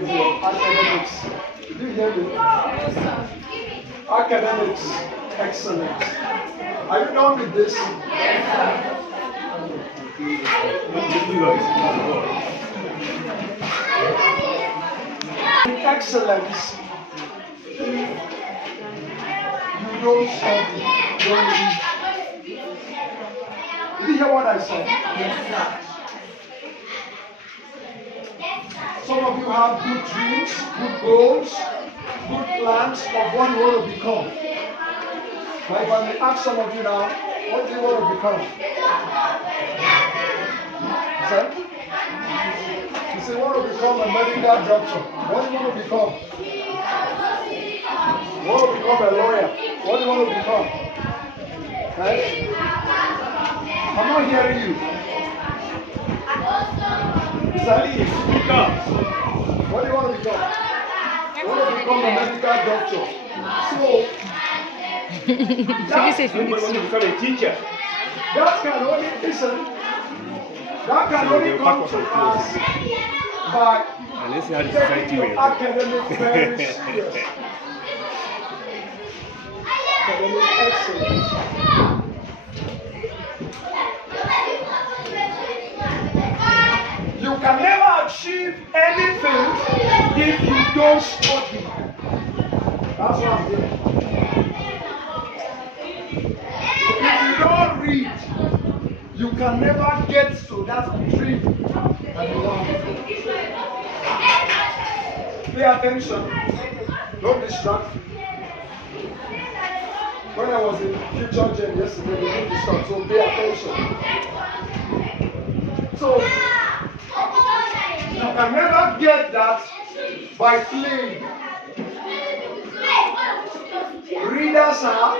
is academics. Did you hear me? Academics, excellence. Are you done with this? Excellence. You don't study, don't read. Did you hear what I said? Yes, sir. Some of you have good dreams, good goals, good plans of what you want to become. But if I may ask some of you now, what do you want to become? Sir? You say you want to become a medical doctor. What do you want to become? You want to become a lawyer. What do you want to become? Right? I'm not hearing you. Sally, speak up. What do you want to become? You want to become a medical doctor. So, You want to become a teacher. that can only, listen, that can only come to us by And let's see how the taking society your will. academic very serious. Academic excellence. You can never achieve anything if you don't study. That's what I'm doing. If you don't read, you can never get to that dream that you want. Pay attention. Don't distract. When I was in Future Gen yesterday, we didn't distract, so pay attention. So, you can never get that by playing. Readers are.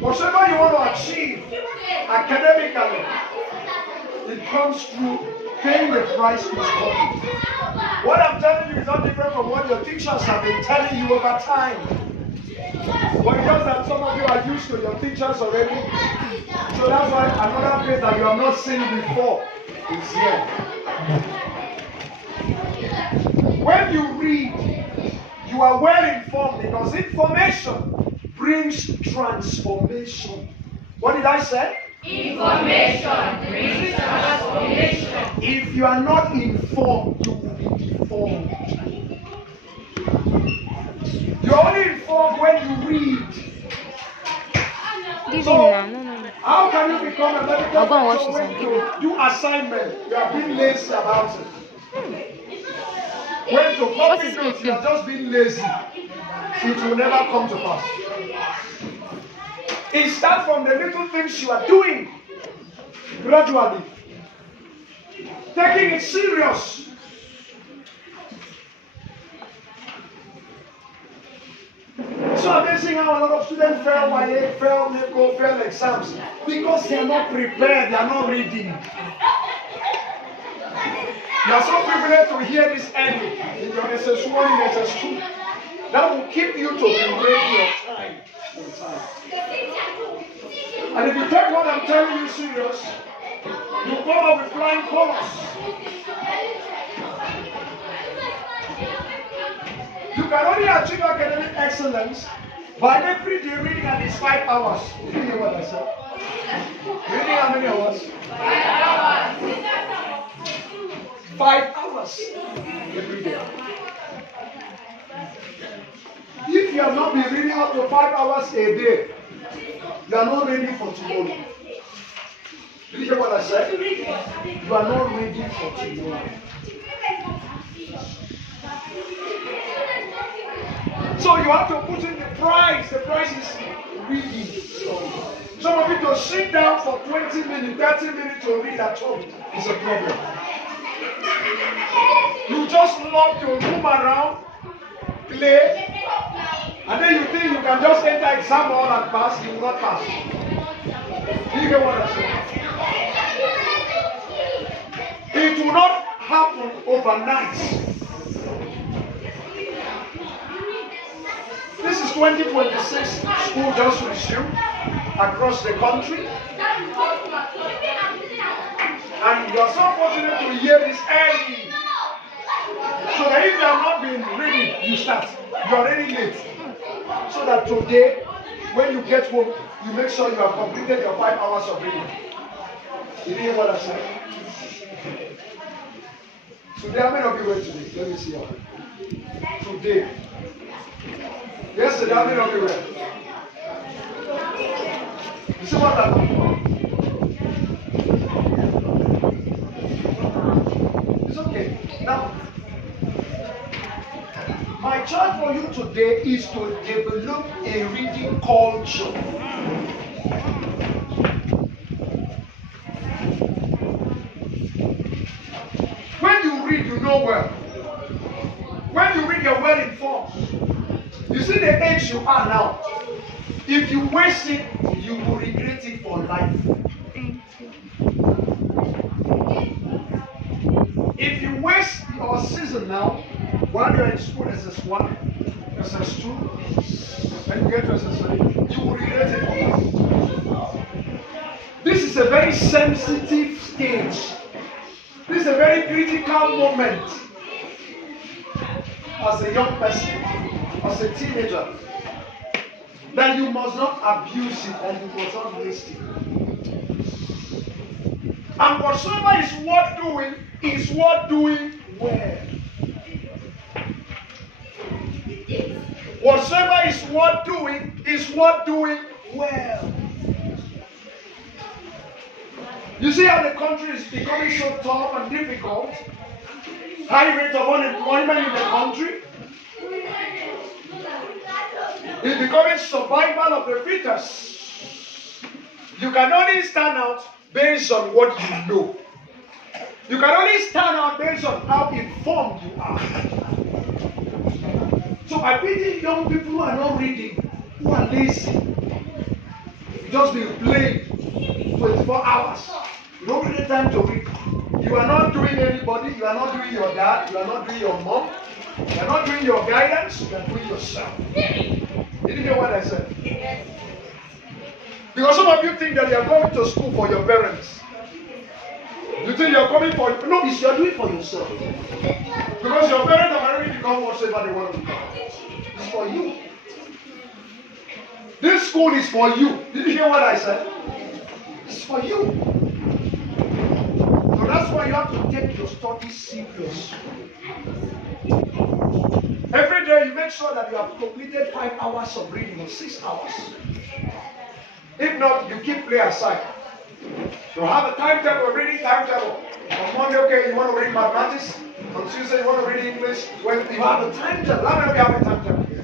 Whatever you want to achieve academically, it comes through paying the price to study. What I'm telling you is not different from what your teachers have been telling you over time. But because that some of you are used to your teachers already, so that's why another place that you have not seen before is here. When you read, you are well informed because information brings transformation. What did I say? Information brings transformation. If you are not informed, you will be deformed. You're only informed when you read. Give So, him now. No. how can you become a medical I'll go and watch doctor this when and you give it. do assignment? You are being lazy about it. When to What copy is notes, it? you are just being lazy. It will never come to pass. It starts from the little things you are doing gradually. Taking it serious. So I've been seeing how a lot of students fail YA, fail NECO, fail exams because they are not prepared, they are not reading. You are so privileged to hear this early in your SS1, in SS2. That will keep you to be ready on time. And if you take what I'm telling you serious, you come up with flying colors. You can only achieve academic excellence by every day reading at least 5 hours. Did you hear what I said? Reading how many hours? 5 hours every day. If you have not been reading up to 5 hours a day, you are not ready for tomorrow. Did you hear what I said? You are not ready for tomorrow. So you have to put in the price. The price is reading. Some of you to sit down for 20 minutes, 30 minutes to read at home is a problem. You just love to roam around, play, and then you think you can just enter exam hall and pass, you will not pass. Do you get what I'm saying? It will not happen overnight. This is 2026, school just resumed across the country. want you to hear this early. So that if you have not been reading, you start. You are already late. So that today, when you get home, you make sure you have completed your 5 hours of reading. You hear what I said? Today, how many of you went today? Let me see your hand. Today. Yesterday, how many of you went? You see what I'm talking about? It's okay. Now, my charge for you today is to develop a reading culture. When you read, you know well. When you read, you're well informed. You see the age you are now. If you waste it, you will regret it for life. If you waste your season now, while you're in school, SS1, SS2, and you get to SS3, you will regret it for life. This is a very sensitive stage. This is a very critical moment as a young person, as a teenager, that you must not abuse it and you must not waste it. And whatsoever is worth doing well. Whatsoever is worth doing well. You see how the country is becoming so tough and difficult? High rate of unemployment in the country. It's becoming survival of the fittest. You can only stand out based on what you know. You can only stand out based on how informed you are. So I pity young people who are not reading, who are lazy. You just be playing 24 hours. You don't really time to read. You are not doing anybody. You are not doing your dad. You are not doing your mom. You are not doing your guidance. You are doing yourself. Did you hear what I said? Yes. Because some of you think that you are going to school for your parents. You think you are coming for... No, you are doing it for yourself. Because your parents have already become whatsoever they want to become. It's for you. This school is for you. Did you hear what I said? It's for you. So that's why you have to take your studies serious. Every day you make sure that you have completed 5 hours of reading or 6 hours. If not, you keep play aside. You have a timetable, a reading timetable. On Monday, okay, you want to read mathematics. On Tuesday, you want to read English. When you have a timetable, how many of you have a timetable here?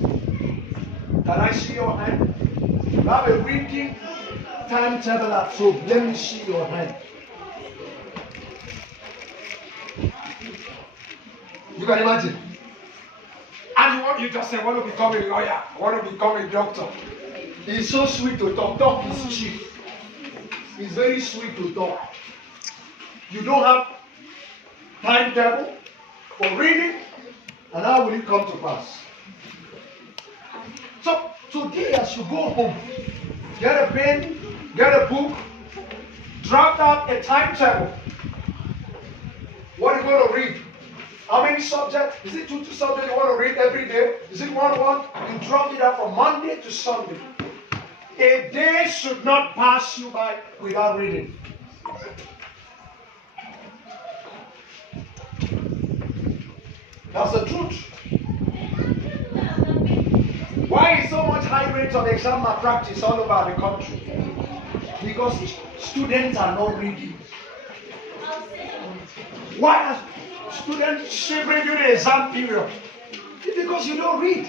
Can I see your hand? You have a reading timetable at home. Let me see your hand. You can imagine. And you just say, I want to become a lawyer. I want to become a doctor. It's so sweet to talk. Talk is cheap. It's very sweet to talk. You don't have timetable for reading, and how will it come to pass? So today, as you go home, get a pen, get a book, draft out a timetable. What are you going to read? How many subjects? Is it 2 subjects you want to read every day? Is it 1? You draft it out from Monday to Sunday. A day should not pass you by without reading. That's the truth. Why is so much high rates of exam malpractice all over the country? Because students are not reading. Why are students shivering during the exam period? It's because you don't read.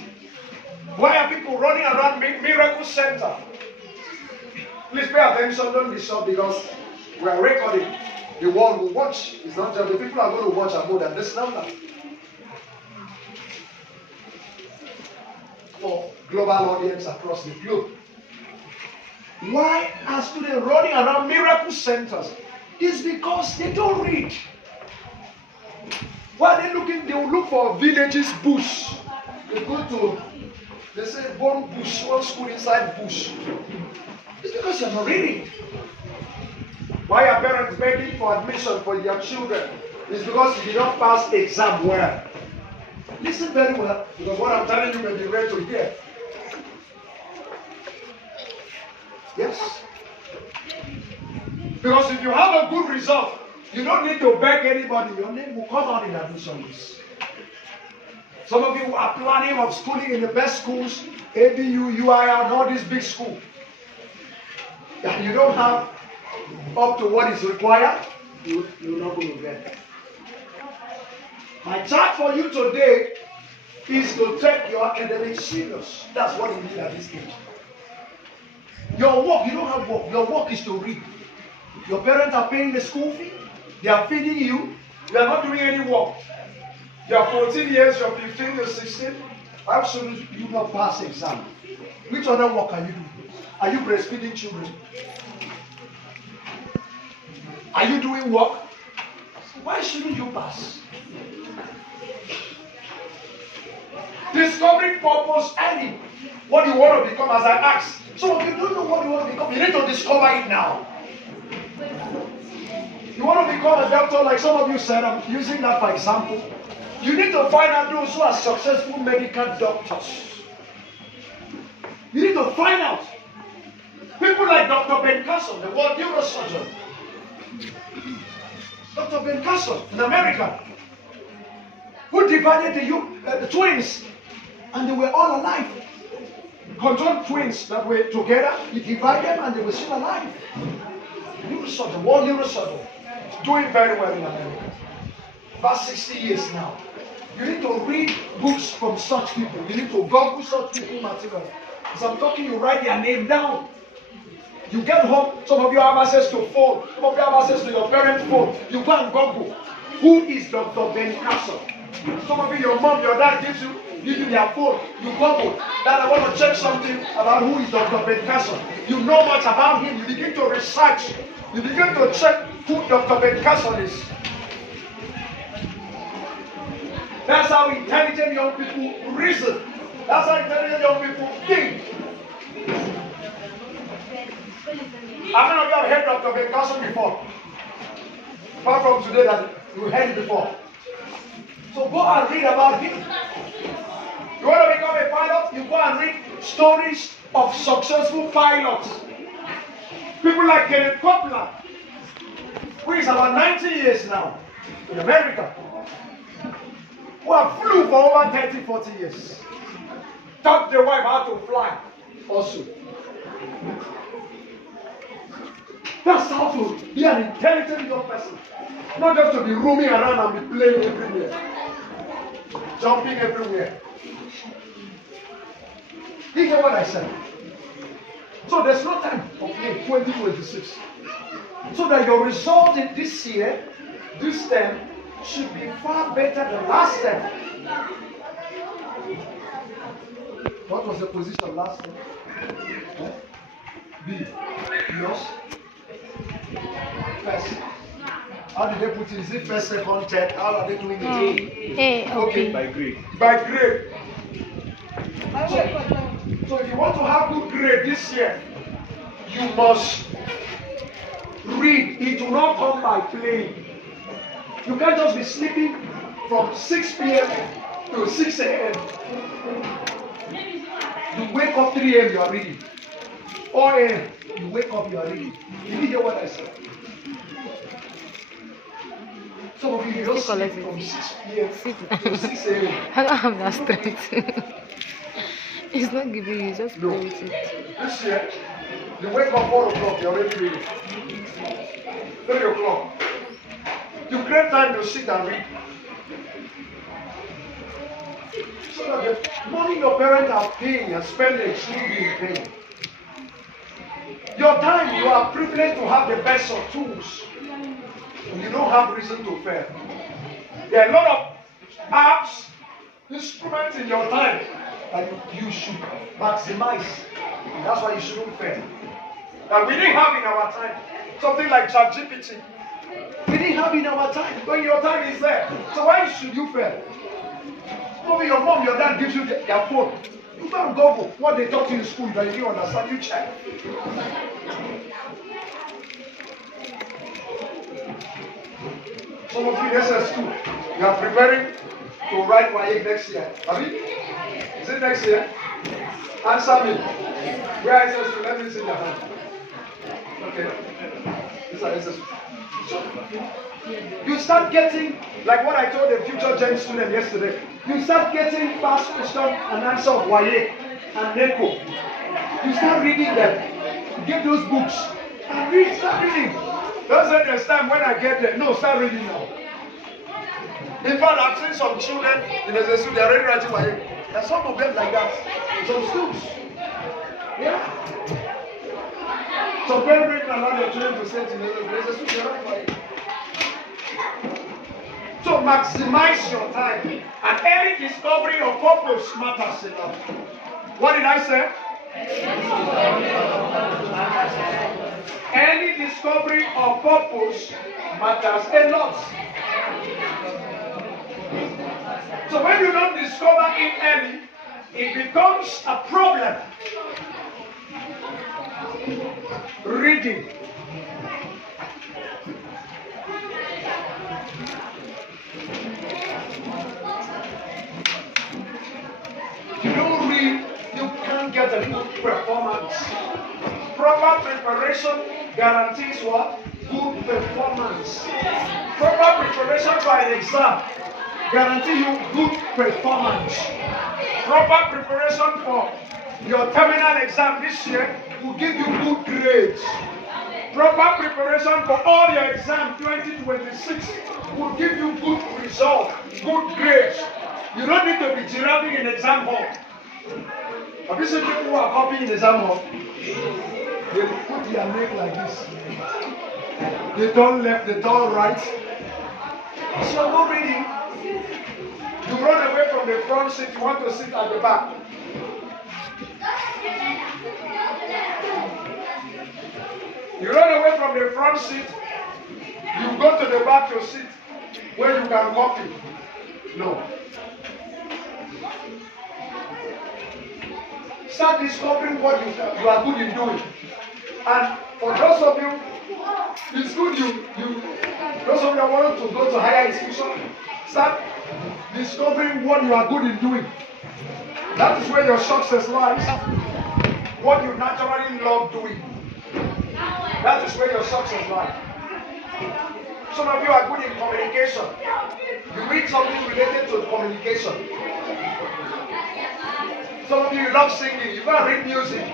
Why are people running around miracle center? Please pay attention, don't be shocked, because we are recording. The world will watch. It's not just the people are going to watch are more than this number. For global audience across the globe. Why are students running around miracle centers? It's because they don't read. Why are they looking? They will look for villages bush. They go to, they say one bush, one school inside bush. It's because you're not reading. Why are parents begging for admission for their children? It's because you did not pass exam well. Listen very well, because what I'm telling you may be rare to hear. Yes. Because if you have a good result, you don't need to beg anybody. Your name will come out in admission list. Some of you are planning of schooling in the best schools, ABU, UIR, and all these big schools. And you don't have up to what is required, you're not going to get it. My charge for you today is to take your academics serious. That's what you need at this stage. Your work, you don't have work. Your work is to read. Your parents are paying the school fee. They are feeding you. You are not doing any work. You are 14 years, you are 15, you are 16. Why should you not pass exam? Which other work are you doing? Are you breastfeeding children? Are you doing work? Why shouldn't you pass? Discovering purpose early. What you want to become, as I asked. So if you don't know what you want to become, you need to discover it now. You want to become a doctor, like some of you said, I'm using that for example. You need to find out those who are successful medical doctors. You need to find out. People like Dr. Ben Carson, the world neurosurgeon. Dr. Ben Carson in America, who divided the twins, and they were all alive. Conjoined twins that were together, he divided them and they were still alive. Neurosurgeon, world neurosurgeon, doing very well in America. About 60 years now. You need to read books from such people. You need to Google such people material. As I'm talking, you write their name down. You get home, some of you have access to phone, some of you have access to your parents' phone. You go and Google, who is Dr. Ben Carson? Some of you, your mom, your dad gives you their phone. You Google, that I want to check something about who is Dr. Ben Carson. You know much about him. You begin to research. You begin to check who Dr. Ben Carson is. That's how intelligent young people reason. That's how intelligent young people think. How many of you have heard Dr. Ben Carson before? Apart from today that you heard it before. So go and read about him. You want to become a pilot? You go and read stories of successful pilots. People like Kenneth Copeland, who is about 90 years now in America, who have flew for over 30, 40 years. Taught their wife how to fly also. That's how to be an intelligent young person. Not just to be roaming around and be playing everywhere. Jumping everywhere. You hear what I said? So there's no time for play 2026. So that your result in this year, this term, should be far better than last term. What was the position last term? B. Yours? First. How did they put it? Is it first, second, third? How are they doing it? A. Okay. By grade. By grade. So if you want to have good grade this year, you must read. It will not come by playing. You can't just be sleeping from 6 p.m. to 6 a.m. You wake up 3 a.m. you are reading. 4 a.m. you wake up you are reading. Did you hear what I said? Some of you don't sleep from 6 p.m. to 6 a.m. I don't have that strength. It's not giving you, just play with it. This year, you wake up 4 o'clock, you're already reading. 3 o'clock. You create time to sit and read. So that the money your parents are paying and spending shouldn't be in vain. Your time, you are privileged to have the best of tools. And you don't have reason to fail. There are a lot of apps, instruments in your time that you should maximize. That's why you shouldn't fail. And we didn't have in our time something like ChatGPT. We didn't have in our time. When your time is there. So why should you fail? Maybe your mom, your dad gives you their phone. You go and Google what they taught you in school that you didn't understand. You check. Some of you SS2, you are preparing to write YA next year. Have you? Is it next year? Answer me. Where is SS2? Let me see your hand. Okay. These are SS2. So, you start getting, like what I told the future gen student yesterday, you start getting past question and answer of YA and NECO. You start reading them. Get those books and read, start reading. Don't say there's time when I get there. No, start reading now. In fact, I've seen some children in the school, they're already writing YA. There's some of them like that. Some schools. Yeah. Some parents don't allow their children to sit in the school, they're writing YA. So maximize your time. And any discovery of purpose matters a lot. What did I say? Any discovery of purpose matters a lot. So when you don't discover it early, it becomes a problem. Reading. If you don't read, you can't get a good performance. Proper preparation guarantees what? Good performance. Proper preparation for an exam guarantees you good performance. Proper preparation for your terminal exam this year will give you good grades. Proper preparation for all your exams 2026 will give you good results, good grades. You don't need to be giraffing in exam hall. Have you seen people who are copying in exam hall? They put their name like this. They turn left, they turn right. So no reading. You run away from the front seat, you want to sit at the back. You run away from the front seat, you go to the back to sit where you can copy. No. Start discovering what you are good in doing. And for those of you, it's good those of you that want to go to higher institution, start discovering what you are good in doing. That is where your success lies. What you naturally love doing. That is where your success lies. Some of you are good in communication. You read something related to communication. Some of you love singing. You go and read music.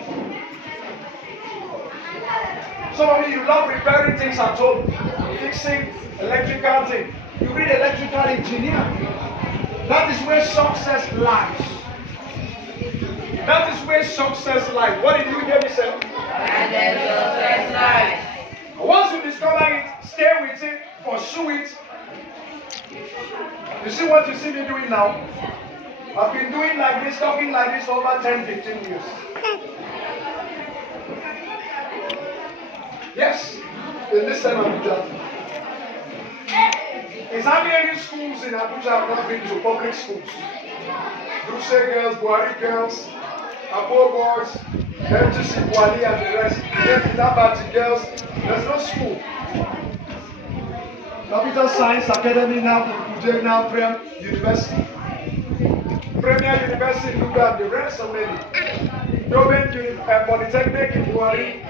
Some of you love repairing things at home, fixing electrical things. You read electrical engineer. That is where success lies. That is where success lies. What did you hear me say? And then success lies. Once you discover it, stay with it, pursue it. You see what you see me doing now? I've been doing like this, talking like this for over 10, 15 years. Yes, in this same Abuja. Is hardly any schools in Abuja have not been to public schools. Duse girls, Buhari girls, Abo boys, MTC Buhari and the rest. Nabati girls. There's no school. Capital Science Academy now, Abuja now, Prem University. Premier University in Luga and the rest of many. Government Polytechnic in Buhari.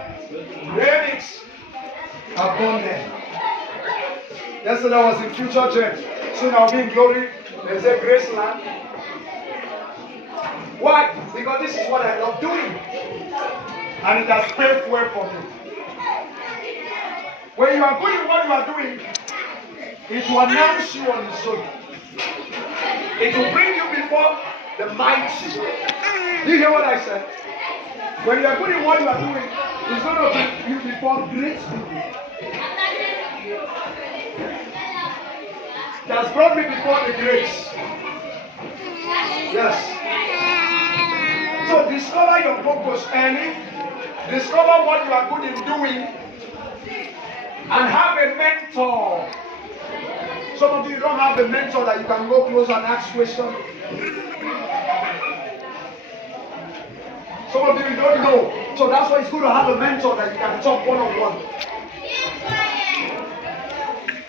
Remix have gone there. Yesterday I was in Future Gen. Soon I'll be in Glory. There's a Graceland. Why? Because this is what I love doing. And it has paved way for me. When you are good in what you are doing, it will announce you on its own. It will bring you before the mighty. Do you hear what I said? When you are good in what you are doing, it's going to bring you before great people. It has brought me before the greats. Yes. So discover your purpose early. Discover what you are good in doing. And have a mentor. Some of you don't have a mentor that you can go close and ask questions. Some of you don't know. So that's why it's good to have a mentor that you can talk one-on-one.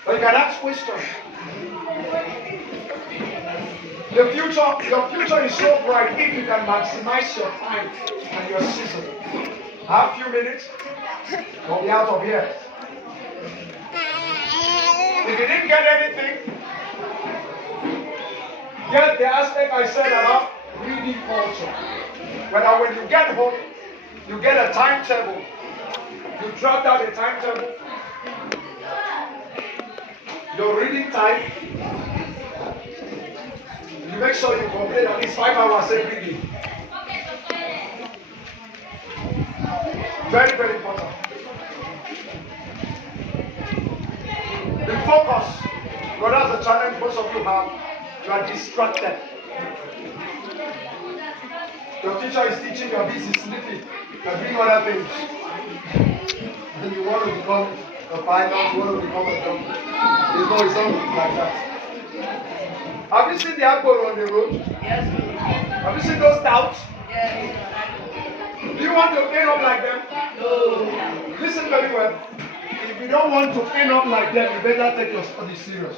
But you can ask questions. Your future is so bright if you can maximize your time and your season. Have a few minutes, we'll be out of here. If you didn't get anything, get the aspect I said about reading culture. Whether when you get home, you get a timetable. You drop down the timetable. Your reading time. You make sure you complete at least 5 hours every day. Very, very important. The focus. Because that's the challenge most of you have. You are distracted. Your teacher is teaching, you are busy sleeping. You are doing other things. And you want to become a pilot, you want to become a doctor. It's not like that. Have you seen the apple on the road? Yes. Have you seen those touts? Yes. Do you want to end up like them? No. Listen very well. If you don't want to end up like them, you better take your studies serious.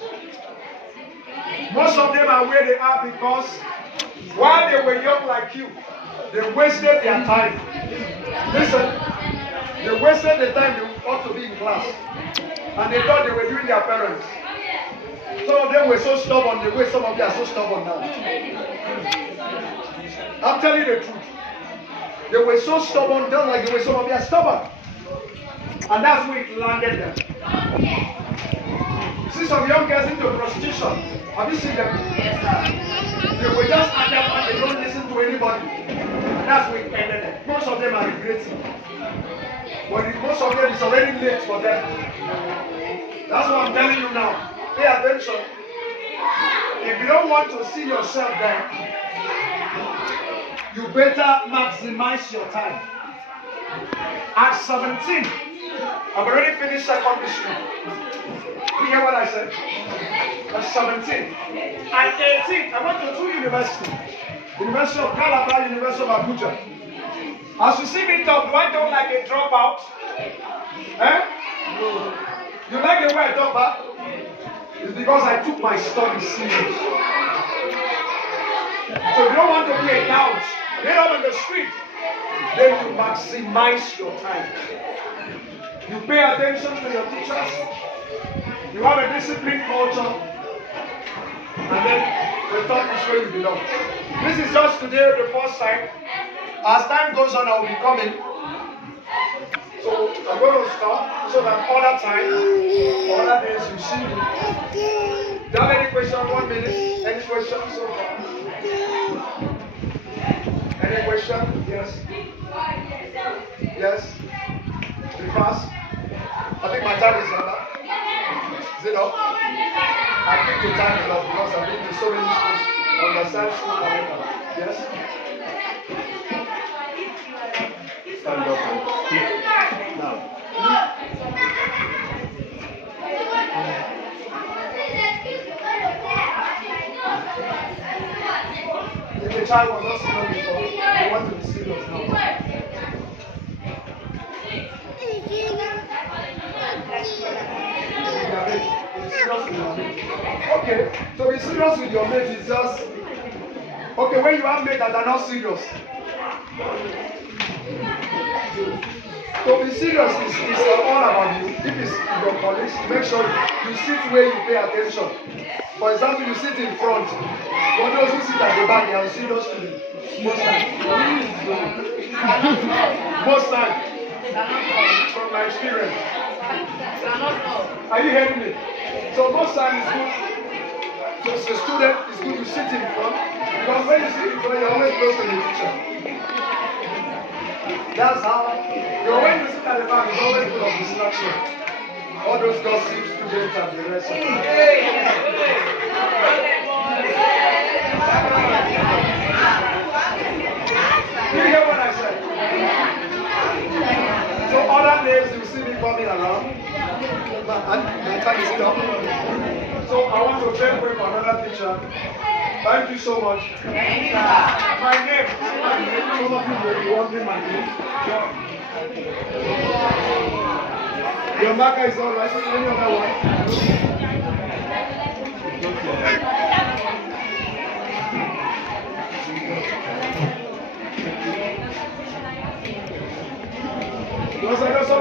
Most of them are where they are because while they were young like you, they wasted their time. Listen, they wasted the time they ought to be in class. And they thought they were doing their parents. Some of them were so stubborn the way some of them are so stubborn now. I'm telling you the truth. They were so stubborn, just like the way some of them are stubborn. And that's where it landed them. See some young girls into prostitution. Have you seen them? Yes, sir. They were just at them and they don't listen to anybody. And that's where it ended them. Most of them are regretting. But most of them is already late for them. That's what I'm telling you now. Pay attention. If you don't want to see yourself there, you better maximize your time. At 17, I've already finished secondary school. You hear what I said? At 17. At 18, I went to two universities. University of Calabar, University of Abuja. As you see me talk, do I talk like a dropout? Eh? You like the way I talk back? It's because I took my studies serious. So if you don't want to be a couch, get out on the street, then you maximize your time. You pay attention to your teachers, you have a disciplined culture, and then the thought is where you belong. This is just today the first time. As time goes on, I will be coming. So I'm going to start so that other time, other days you see me. Do you have any question? 1 minute. Any question so far? Any question? Yes. Yes. Be fast. I think my time is up. Is it up? I keep the time enough because I've been to so many schools. Understand school calendar. Yes. Stand up and speak now. If the child was not serious before, they want to be serious now. Okay, so be serious with your mate is just okay when you have mates that are not serious. So be serious is all about you. If it's your colleagues, make sure you sit where you pay attention. For example, you sit in front. For those who sit at the back, they are serious students. Most times. Most times. From my experience. Are you hearing me? So most times it's good. So as a student, it's good to sit in front. Because when you sit in front, you're always close to the teacher. That's how. When you sit at the back, it's always full of distraction. All those gossip students and the rest of them. Did you hear what I said? So other days you see me coming around. And my time is up. So I want to pray for another teacher. Thank you so much. My name. Some of you will be wondering my name. Your marker is all right. Any other one?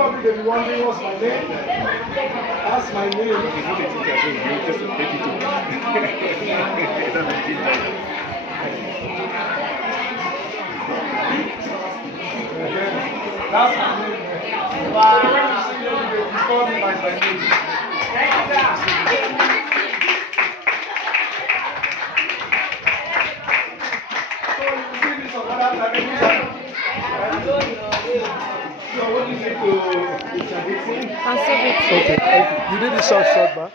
of you may be wondering what's my name. That's my name. It's not a teacher, so you just take it to it doesn't feel like That's my name. Wow. So when you see me, you call me by my name. So you see me some other time. So what do you think to I'll save it. okay. You did it short back.